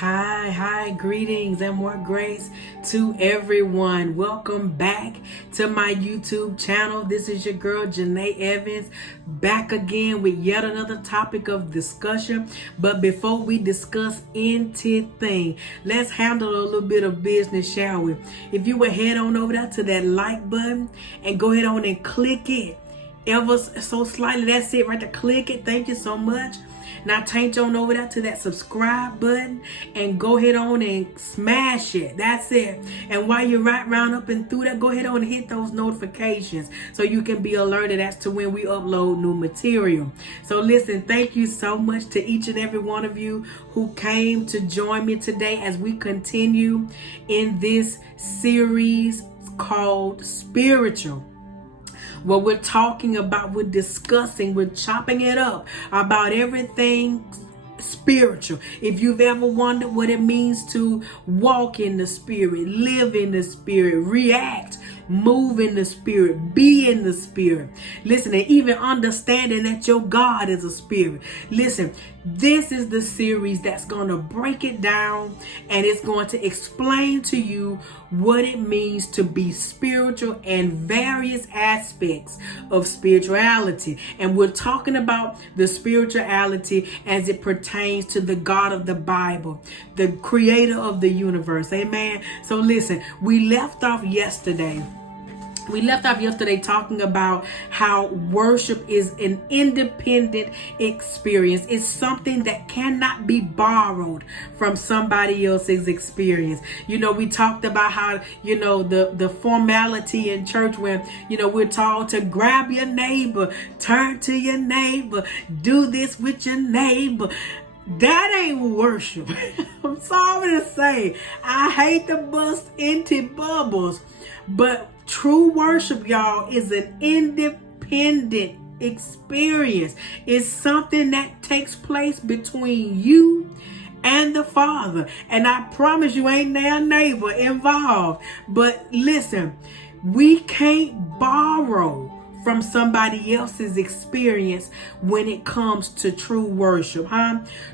Hi, greetings and more grace to everyone. Welcome back to my YouTube channel. This is your girl, JuneaEvans, back again with yet another topic of discussion. But before we discuss anything, let's handle a little bit of business, shall we? If you would head on over there to that like button and go ahead on and click it ever so slightly. That's it right there. Click it. Thank you so much. Now change on over there to that subscribe button and go ahead on and smash it. That's it. And while you're right round up and through that, go ahead on and hit those notifications so you can be alerted as to when we upload new material. So listen, thank you so much to each and every one of you who came to join me today as we continue in this series called Spiritual. What we're talking about, we're discussing, we're chopping it up about everything spiritual. If you've ever wondered what it means to walk in the Spirit, live in the Spirit, react, move in the Spirit, be in the Spirit. Listen, and even understanding that your God is a spirit. Listen, this is the series that's going to break it down, and it's going to explain to you what it means to be spiritual and various aspects of spirituality. And we're talking about the spirituality as it pertains to the God of the Bible, the creator of the universe. Amen. So listen, we left off yesterday talking about how worship is an independent experience. It's something that cannot be borrowed from somebody else's experience. We talked about how, the formality in church when, we're told to grab your neighbor, turn to your neighbor, do this with your neighbor. That ain't worship. I'm sorry to say. I hate to bust into bubbles, but true worship, y'all, is an independent experience. It's something that takes place between you and the Father. And I promise you ain't their neighbor involved. But listen, we can't borrow from somebody else's experience when it comes to true worship,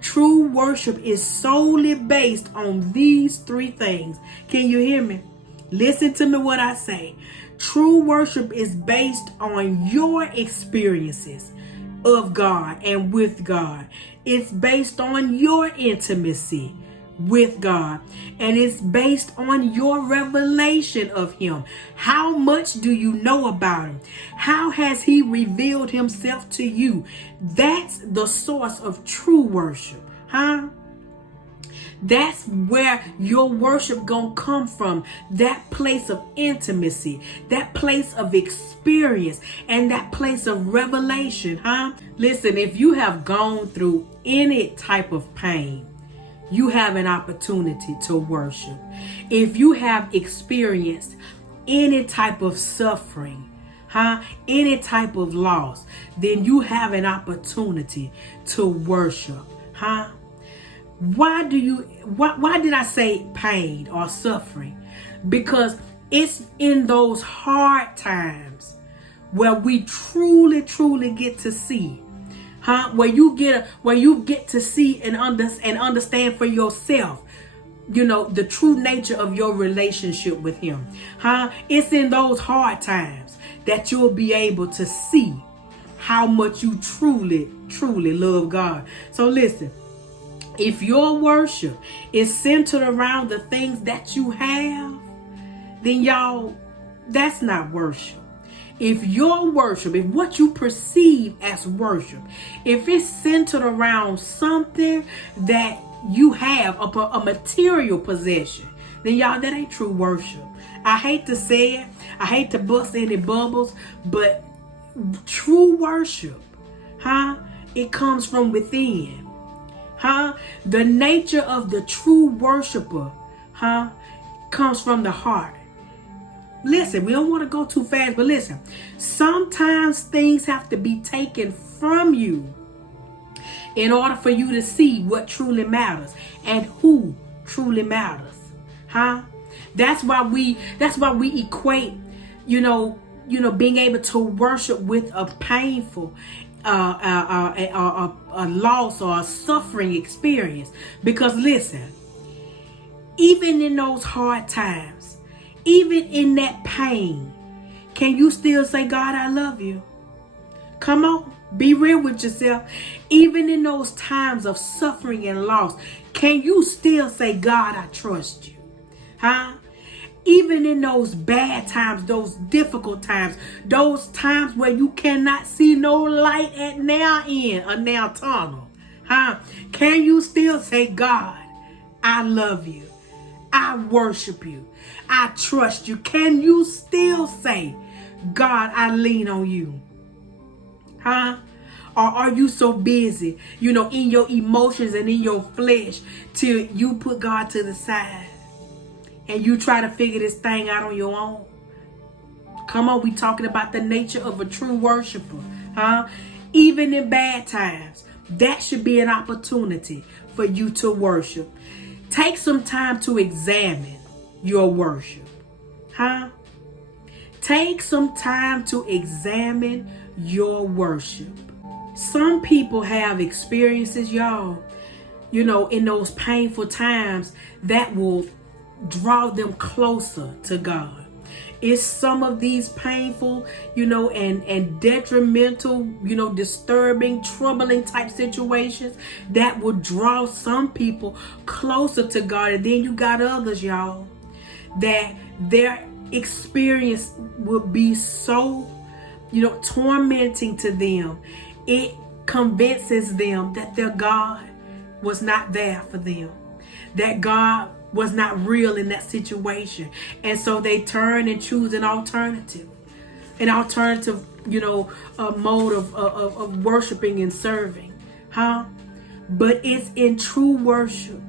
True worship is solely based on these three things. Can you hear me? Listen to me what I say. True worship is based on your experiences of God and with God. It's based on your intimacy with God. And it's based on your revelation of Him. How much do you know about Him? How has He revealed Himself to you? That's the source of true worship, That's where your worship gonna come from. That place of intimacy, that place of experience, and that place of revelation, Listen, if you have gone through any type of pain, you have an opportunity to worship. If you have experienced any type of suffering, any type of loss, then you have an opportunity to worship, Why did I say pain or suffering? Because it's in those hard times where we truly get to see, where you get to see and understand for yourself, the true nature of your relationship with Him, It's in those hard times that you'll be able to see how much you truly love God. So listen, if your worship is centered around the things that you have, then y'all, that's not worship. If your worship, if what you perceive as worship, if it's centered around something that you have, a material possession, then y'all, that ain't true worship. I hate to say it. I hate to bust any bubbles, but true worship, it comes from within. The nature of the true worshiper, comes from the heart. Listen, we don't want to go too fast, but listen, sometimes things have to be taken from you in order for you to see what truly matters and who truly matters. That's why we equate, being able to worship with a painful a loss or a suffering experience. Because listen, Even in those hard times, even in that pain, can you still say, God, I love you? Come on, be real with yourself. Even in those times of suffering and loss, can you still say, God, I trust you? Huh? Even in those bad times, those difficult times, those times where you cannot see no light at now end or now tunnel, huh? Can you still say, God, I love you. I worship you. I trust you. Can you still say, God, I lean on you? Huh? Or are you so busy, in your emotions and in your flesh till you put God to the side and you try to figure this thing out on your own? Come on, we talking about the nature of a true worshiper, huh? Even in bad times, that should be an opportunity for you to worship. Take some time to examine your worship, huh? Take some time to examine your worship. Some people have experiences, y'all, in those painful times that will draw them closer to God. It's some of these painful, and detrimental, disturbing, troubling type situations that will draw some people closer to God. And then you got others, y'all, that their experience will be so, tormenting to them. It convinces them that their God was not there for them, that God was not real in that situation. And so they turn and choose an alternative mode of worshiping and serving, huh? But it's in true worship,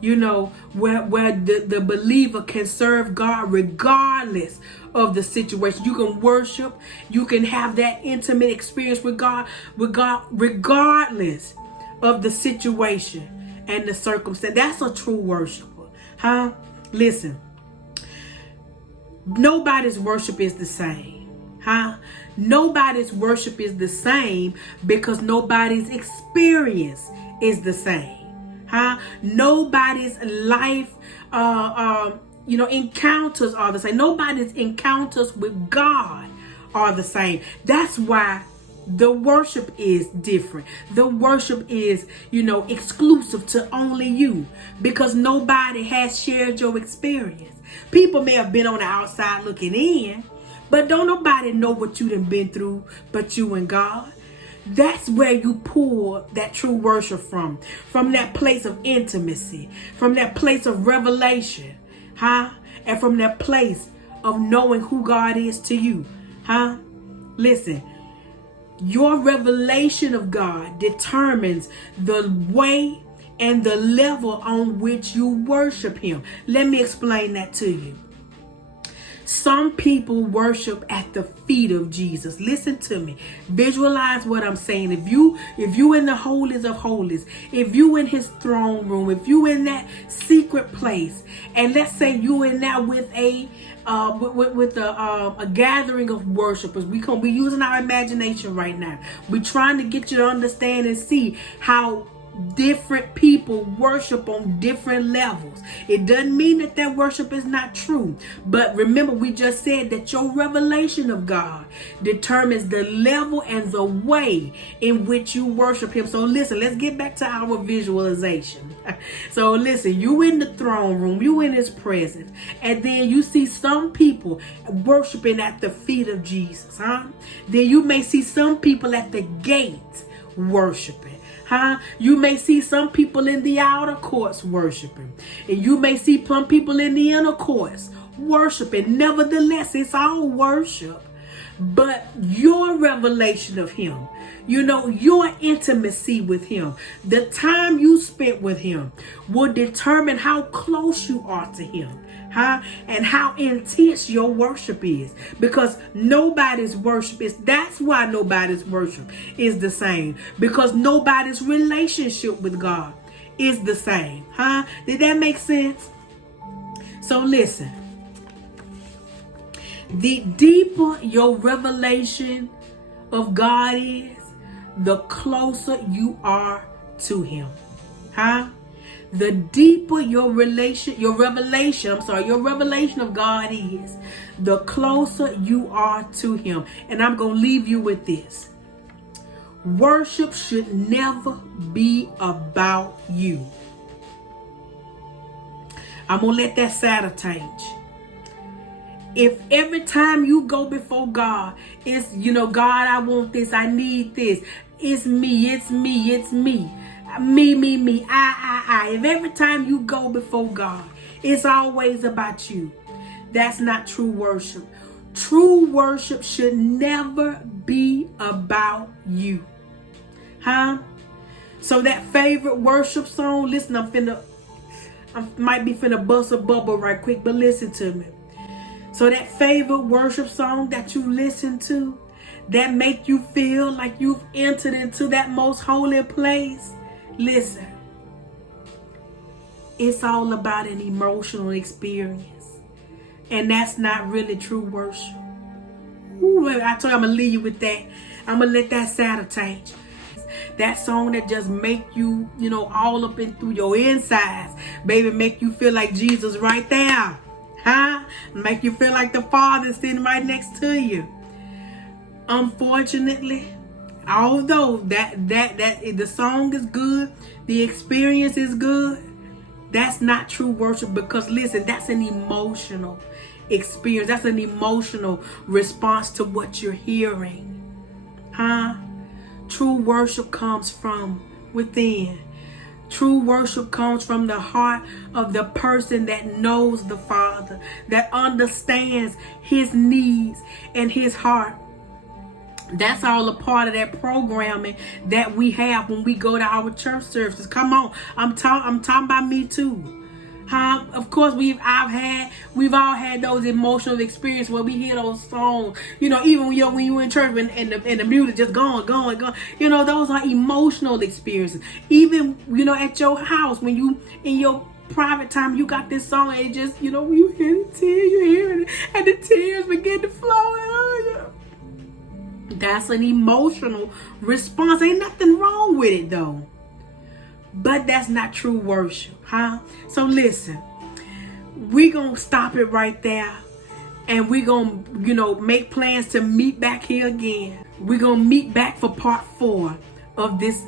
where the believer can serve God regardless of the situation. You can worship, you can have that intimate experience with God regardless of the situation and the circumstance. That's a true worshiper, huh? Listen, nobody's worship is the same, huh? Nobody's worship is the same because nobody's experience is the same, huh? Nobody's life encounters are the same. Nobody's encounters with God are the same. That's why the worship is different. The worship is, exclusive to only you, because nobody has shared your experience. People may have been on the outside looking in, but don't nobody know what you done been through but you and God. That's where you pull that true worship from that place of intimacy, from that place of revelation, huh? And from that place of knowing who God is to you, huh? Listen, your revelation of God determines the way and the level on which you worship Him. Let me explain that to you. Some people worship at the feet of Jesus. Listen to me. Visualize what I'm saying. If you in the holies of holies, if you in His throne room, if you in that secret place, and let's say you in there with a gathering of worshipers, we using our imagination right now. We're trying to get you to understand and see how different people worship on different levels. It doesn't mean that their worship is not true, but remember, we just said that your revelation of God determines the level and the way in which you worship Him. So listen, let's get back to our visualization. So listen, you in the throne room, you in His presence, and then you see some people worshiping at the feet of Jesus, huh? Then you may see some people at the gate worshiping, huh? You may see some people in the outer courts worshiping, and you may see some people in the inner courts worshiping. Nevertheless, it's all worship. But your revelation of Him, your intimacy with Him, the time you spent with Him will determine how close you are to Him, huh? And how intense your worship is. Because nobody's worship is, that's why nobody's worship is the same. Because nobody's relationship with God is the same, huh? Did that make sense? So listen. The deeper your revelation of God is, the closer you are to Him, huh? The deeper your revelation of God is, the closer you are to him. And I'm going to leave you with this. Worship should never be about you. I'm going to let that sabotage. If every time you go before God, it's, God, I want this, I need this. It's me. Me, I. If every time you go before God, it's always about you, that's not true worship. True worship should never be about you. So that favorite worship song, listen, I might be finna bust a bubble right quick, but listen to me. So that favorite worship song that you listen to, that make you feel like you've entered into that most holy place, listen, it's all about an emotional experience. And that's not really true worship. Ooh, I told you I'm going to leave you with that. I'm going to let that sabotage. That song that just make you, all up and through your insides. Baby, make you feel like Jesus right there. Make you feel like the Father sitting right next to you. Unfortunately, although that the song is good, the experience is good, that's not true worship, because listen, that's an emotional experience. That's an emotional response to what you're hearing. True worship comes from within. True worship comes from the heart of the person that knows the Father, that understands his needs and his heart. That's all a part of that programming that we have when we go to our church services. Come on, I'm talking about me too. Of course, we've all had those emotional experiences where we hear those songs. Even when you in church and the music just going. Those are emotional experiences. Even at your house, when you in your private time, you got this song and it just when you hear the tears, you hear it, and the tears begin to flow. That's an emotional response. Ain't nothing wrong with it though. But that's not true worship, So listen, we're going to stop it right there. And we're going to, make plans to meet back here again. We're going to meet back for part 4 of this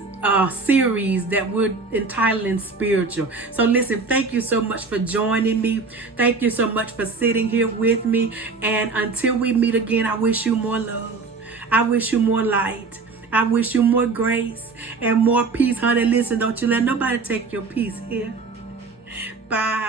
series that we're entitling Spiritual. So listen, thank you so much for joining me. Thank you so much for sitting here with me. And until we meet again, I wish you more love. I wish you more light. I wish you more grace and more peace, honey. Listen, don't you let nobody take your peace here. Bye.